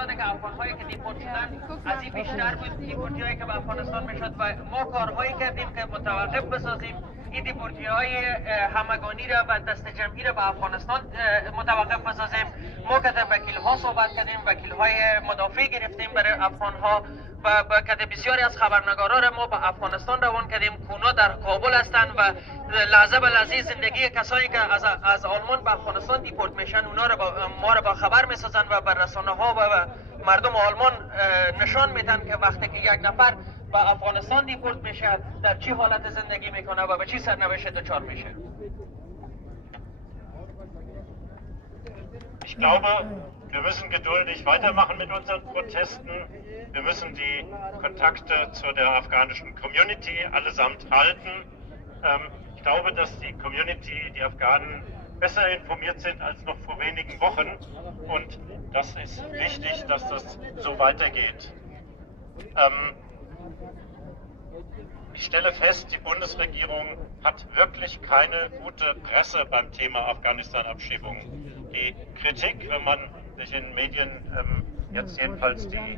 تعداد که افغان‌هایی که دیپورت شدن از این بیشتر بود دیپورتی‌هایی که به افغانستان میشد و ما کارهایی کردیم که متوقف بسازیم این دیپورتی‌های همگانی را و دست جمعی را به افغانستان متوقف بسازیم. ما که وکیل‌ها صحبت کردیم، وکیل‌های مدافع گرفتیم برای افغان‌ها و که بسیاری از خبرنگارا را ما به افغانستان روان کردیم که اونا در کابل هستند و لحظه به لحظه زندگی کسایی که از آلمان به افغانستان دیپورت میشن اونا را ما را با خبر میسازن و بر رسانه‌ها و مردم آلمان نشان میدن که وقتی که یک نفر به افغانستان دیپورت میشه در چه حالت زندگی میکنه و به چه سرنوشت دچار میشه. Ich glaube, wir müssen geduldig weitermachen mit unseren Protesten. Wir müssen die Kontakte zu der afghanischen Community allesamt halten. Ich glaube, dass die Community, die Afghanen, besser informiert sind als noch vor wenigen Wochen. Und das ist wichtig, dass das so weitergeht. Ich stelle fest, die Bundesregierung hat wirklich keine gute Presse beim Thema Afghanistan-Abschiebung. Die Kritik, wenn man sich in Medien, jetzt jedenfalls die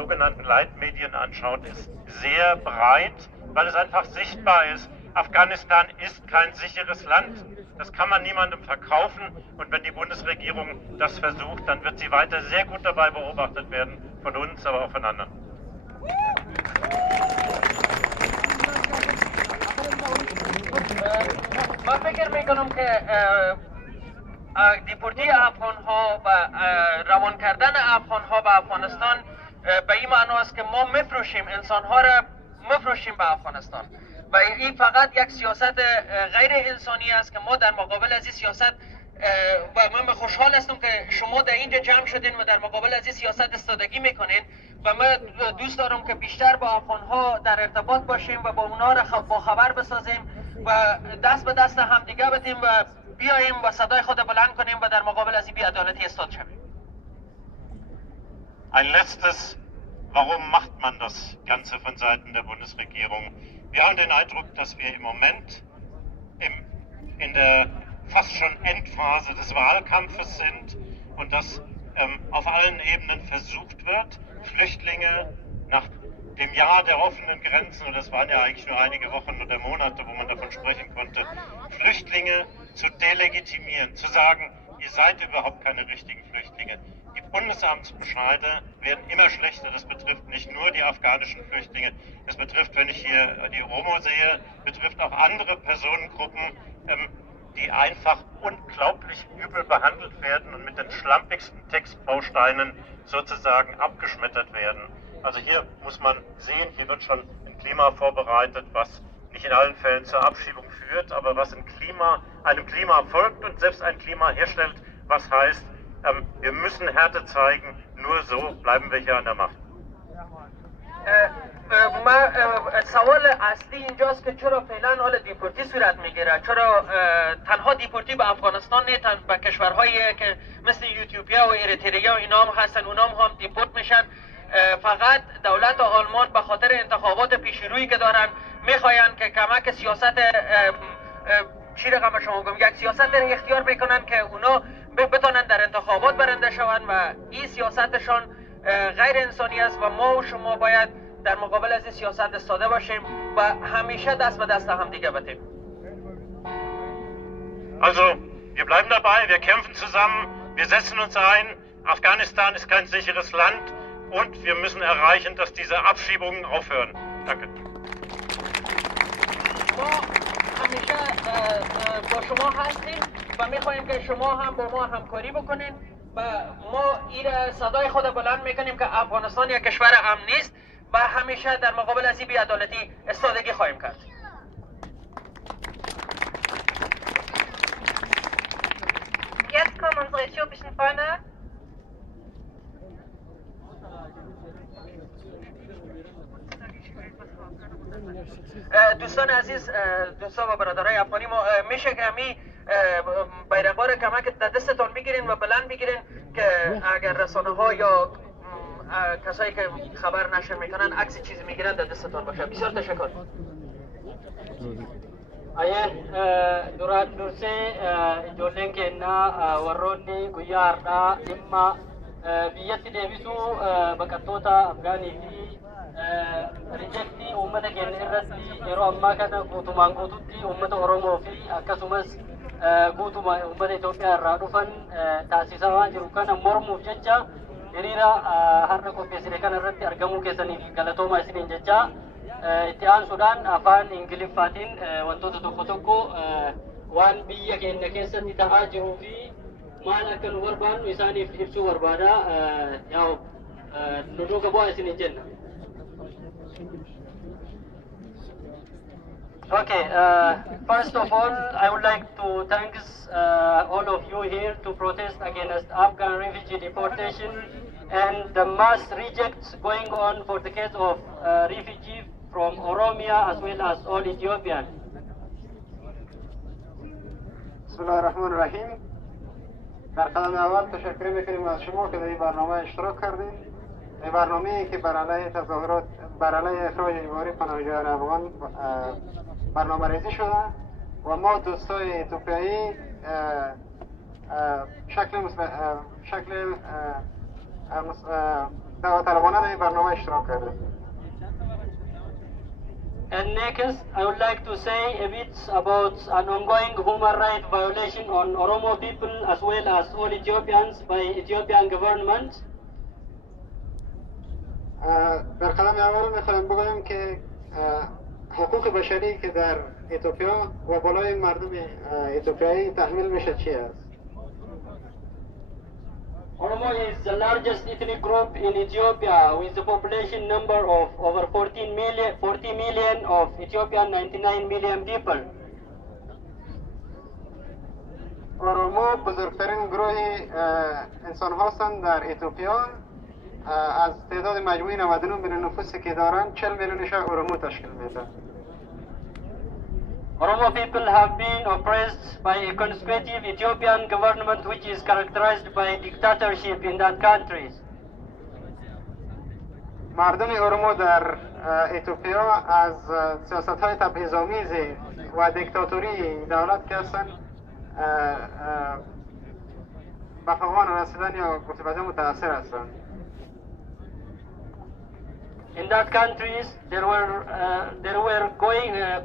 sogenannten Leitmedien anschaut, ist sehr breit, weil es einfach sichtbar ist, Afghanistan ist kein sicheres Land. Das kann man niemandem verkaufen. Und wenn die Bundesregierung das versucht, dann wird sie weiter sehr gut dabei beobachtet werden, von uns, aber auch von anderen. من فکر میکنم که دیپورتی افغان ها و روان کردن افغان ها به افغانستان به این معنا است که ما مفروشیم انسان ها را مفروشیم به افغانستان و این فقط یک سیاست غیر انسانی است که ما در مقابل از این سیاست و من خوشحال هستم که شما در اینجا جمع شدین و در مقابل از این سیاست استادگی میکنین و من دوست دارم که بیشتر با افغان ها در ارتباط باشیم و با اونا را با خبر بسازیم و دست به دست هم دیگه بدیم و بیاییم و صدای خود بلند کنیم و در مقابل از این بی‌عدالتی ایستاد شویم. Ein letztes, warum macht man das Ganze von Seiten der Bundesregierung? Wir haben den Eindruck, dass wir im Moment in der fast schon Endphase des Wahlkampfes sind und dass auf allen Ebenen versucht wird, Flüchtlinge nach dem Jahr der offenen Grenzen, und das waren ja eigentlich nur einige Wochen oder Monate, wo man davon sprechen konnte, Flüchtlinge zu delegitimieren, zu sagen, ihr seid überhaupt keine richtigen Flüchtlinge. Die Bundesamtsbescheide werden immer schlechter. Das betrifft nicht nur die afghanischen Flüchtlinge, das betrifft, wenn ich hier die Romo sehe, betrifft auch andere Personengruppen, die einfach unglaublich übel behandelt werden und mit den schlampigsten Textbausteinen sozusagen abgeschmettert werden. Also hier muss man sehen, hier wird schon ein Klima vorbereitet, was nicht in allen Fällen zur Abschiebung führt, aber was einem Klima folgt und selbst ein Klima herstellt, was heißt, wir müssen Härte zeigen, nur so bleiben wir hier an der Macht. سوال اصلی اینجاست که چرا فعلا حال دیپورتی صورت میگیره، چرا تنها دیپورتی به افغانستان نه، به کشورهایی که مثل ایتیوپیا و اریتریا و اینا هم هستن اونا هم دیپورت میشن. فقط دولت آلمان به خاطر انتخابات پیشرویی که دارن میخواین که کمک سیاست چی رقم شما گم یک سیاست در اختیار بکنن که اونا بتونن در انتخابات برنده شون و این سیاستشان غیر انسانی است و ما و شما باید در مقابل از این سیاست استاده باشیم و همیشه دست به دست هم دیگه بدیم. Also, wir bleiben dabei, wir kämpfen zusammen, wir setzen uns ein. Afghanistan ist kein sicheres Land und wir müssen erreichen, dass diese Abschiebungen aufhören. Danke. ما همیشه با شما هستیم و میخواهیم که شما هم با ما همکاری بکنین و ما این صدای خود بلند میکنیم که افغانستان یک کشور امن نیست و همیشه در مقابل از این بی‌عدالتی استادگی خواهیم کرد. Jetzt kommen unsere äthiopischen Freunde. دوستان عزیز، دوستان و برادرای افغانی، ما میشه که همی بیرقبار کمک در دستتان بگیرین و بلند بگیرین که اگر رسانه ها یا کسایی که خبر نشر میکنن عکس چیزی میگیرن در دستتان باشه. بسیار تشکر. Aye, duraan dursee ijoolleen keenya warroonni guyyaa har'aa dhimma biyyatti deebisuu baqattoota Afgaanii fi riijektii uummata keenya irratti yeroo ammaa kana guutumaan guututti uummata Oromoo fi akkasumas guutuma uummata Itoophiyaa irraa dhufan taasisamaa jiru kana mormuuf jecha hiriira har'a qopheessine kana irratti argamuu keessaniif galatoomaa isiniin jecha itti aansuudhaan afaan Ingiliffaatiin wantoota tokko tokko waan biyya keenya keessatti ta'aa jiruu fi maal akka nu barbaannu isaaniif ibsuu barbaada. Yaa nu duuka bu'aa isiniin jenna. Okay, first of all, I would like to thank all of you here to protest against Afghan refugee deportation and the mass rejects going on for the case of refugees from Oromia as well as all Ethiopians. Bismillah ar-Rahman ar-Rahim. در قدم اول تشکر میکنیم از شما که در این برنامه اشتراک کردید. این برنامه‌ای که بر علیه تظاهرات بر علیه اخراج اجباری پناهجویان افغان برنامه ریزی شده و ما دوستای اتوپیایی شکل دعوتطلبانه در این برنامه اشتراک کردیم. And next, I would like to say a bit about an ongoing human rights violation on Oromo people as well as all Ethiopians by Ethiopian government. در قدم اول میخوایم بگویم که حقوق بشری که در اتوپیا و بالای مردم اتوپیایی تحمیل میشه چی است؟ Oromo is the largest ethnic group in Ethiopia with a population number of over 40 million of Ethiopian 99 million people. اورومو بزرگترین گروه انسان هستند در اتوپیا. از تعداد مجموعی 99 میلیون نفوسی که دارند 40 میلیونش اورومو تشکیل میده. Oromo people have been oppressed by a conservative Ethiopian government which is characterized by dictatorship in that countries. مردم اورومو در اتوپیا از سیاست‌های تبعیض‌آمیز و دیکتاتوری دولت که هستند به فقدان رسیدن یا گفت‌وگوی متأثر هستند. In that countries, there were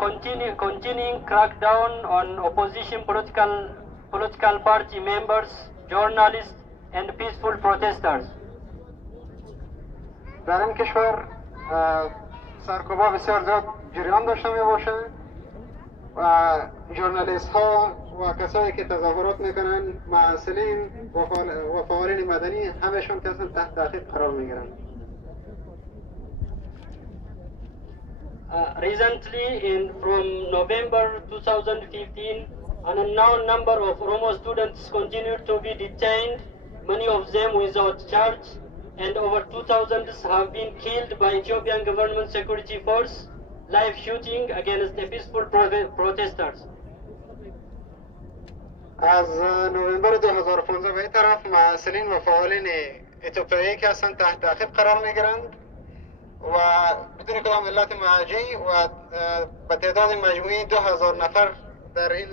continuing crackdown on opposition political party members, journalists, and peaceful protesters. در این کشور سرکوب‌ها بسیار زیاد جریان داشته میباشه و ژورنالیست ها و کسایی که تظاهرات میکنن، معسلین و فعالین مدنی همشون که تحت تعقیب قرار میگیرن. Recently, from November 2015, an unknown number of Oromo students continued to be detained, many of them without charge, and over 2,000 have been killed by Ethiopian government security force, live shooting against the peaceful protesters. از نوامبر 2015 به این طرف معسلین و فعالین اتوپیایی که هستند تحت تعقیب قرار میگیرند و بدون کدام علت معاجی و به تعداد مجموعی 2000 نفر در این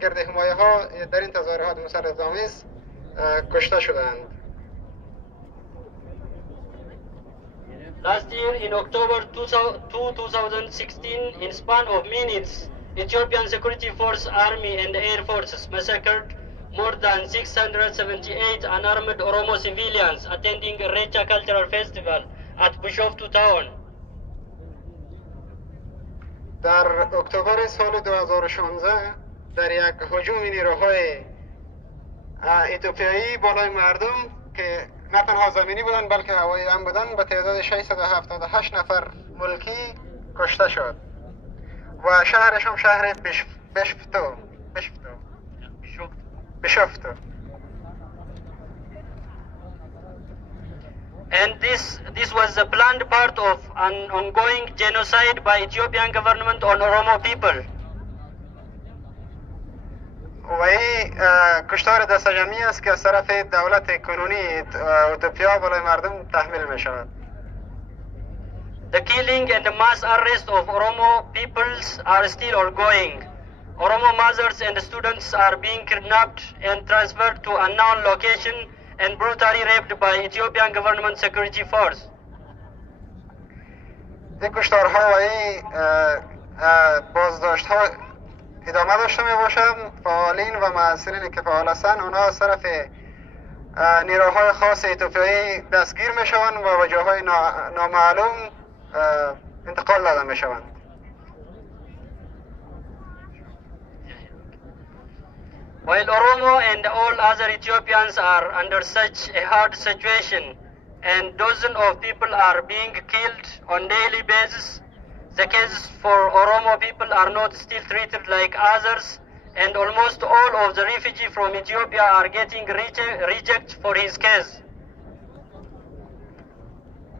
گرد حمایه ها در این تظاهرات مسرط‌آمیز کشته شدند. Last year in October 2016, in span of minutes, Ethiopian Security Force Army and Air Forces massacred more than 678 unarmed Oromo civilians attending a Recha cultural festival at Bishoftu town. در اکتبر سال 2016 در یک هجوم نیروهای اتوپیایی بالای مردم که نه تنها زمینی بودن بلکه هوایی هم بودن به تعداد 678 نفر ملکی کشته شد و شهرش هم شهر بشفتو. And this was a planned part of an ongoing genocide by Ethiopian government on Oromo people. و این کشتار دست جمعی است که از طرف دولت کنونی اتوپیا بالای مردم تحمیل می شود. The killing and the mass arrest of Oromo peoples are still ongoing. Oromo mothers and students are being kidnapped and transferred to unknown location and brutally raped by Ethiopian government security force. این کشتارها و این بازداشت‌ها ادامه داشته می باشد. فعالین و مسئولین که فعال هستند اونا از طرف نیروهای خاص اتوپیایی دستگیر می شوند و به جاهای نامعلوم انتقال داده می شوند. While Oromo and all other Ethiopians are under such a hard situation and dozens of people are being killed on daily basis, the cases for Oromo people are not still treated like others, and almost all of the refugees from Ethiopia are getting reject for his case.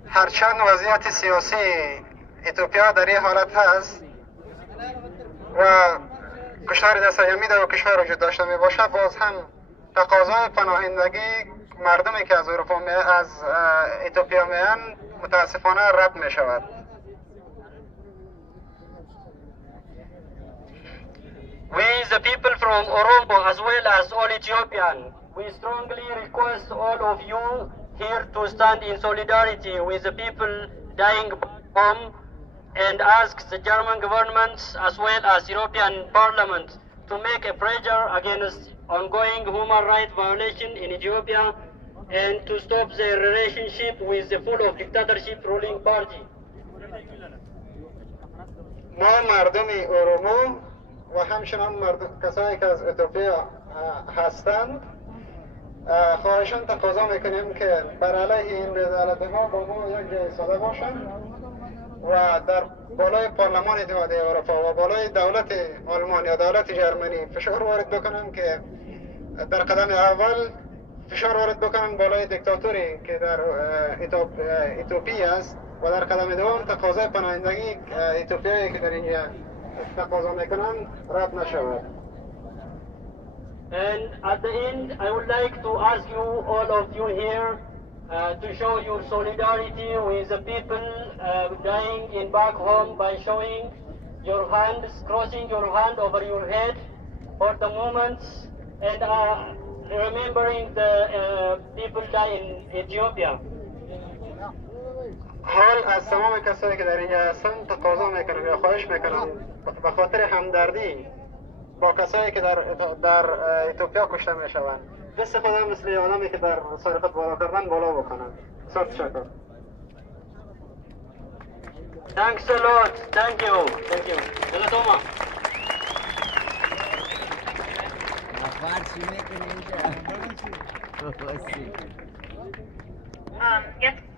هرچند وضعیت سیاسی اتوپیا در این حالت هست و کشور دست یمی در کشور وجود داشته می باشد، باز هم تقاضای پناهندگی مردمی که از اروپا از اتوپیا میان متاسفانه رد می شود. We, the people from Oromo as well as all Ethiopian, we strongly request all of you here to stand in solidarity with the people dying back home and ask the German government as well as European Parliament to make a pressure against ongoing human rights violation in Ethiopia and to stop their relationship with the full of dictatorship ruling party. ما مردم اورومو و همچنان کسایی که از اتوپیا هستند خواهشان تقاضا میکنیم که بر علیه این رذالت‌ها با ما یک جای ایستاده باشند و در بالای پارلمان اتحادیه اروپا و بالای دولت آلمان یا دولت جرمنی فشار وارد بکنن که در قدم اول فشار وارد بکنن بالای دیکتاتوری که در اتوپیا است و در قدم دوم تقاضای پناهندگی اتوپیایی که در اینجا تقاضا میکنن رد نشود. And at the end, I would like to ask you, all of you here, to show your solidarity with the people dying in back home by showing your hands, crossing your hand over your head for the moment, and remembering the people die in Ethiopia. حال از تمام کسایی که در اینجا هستن تقاضا میکنم یا خواهش میکنم به خاطر همدردی با کسایی که در اتوپیا کشته میشوند دست خودم مثل آدمی که در سرقت بالا کردن بالا بکنن. بسیار تشکر. Thanks a lot. Thank you. Thank you. Hello, Toma. Jetzt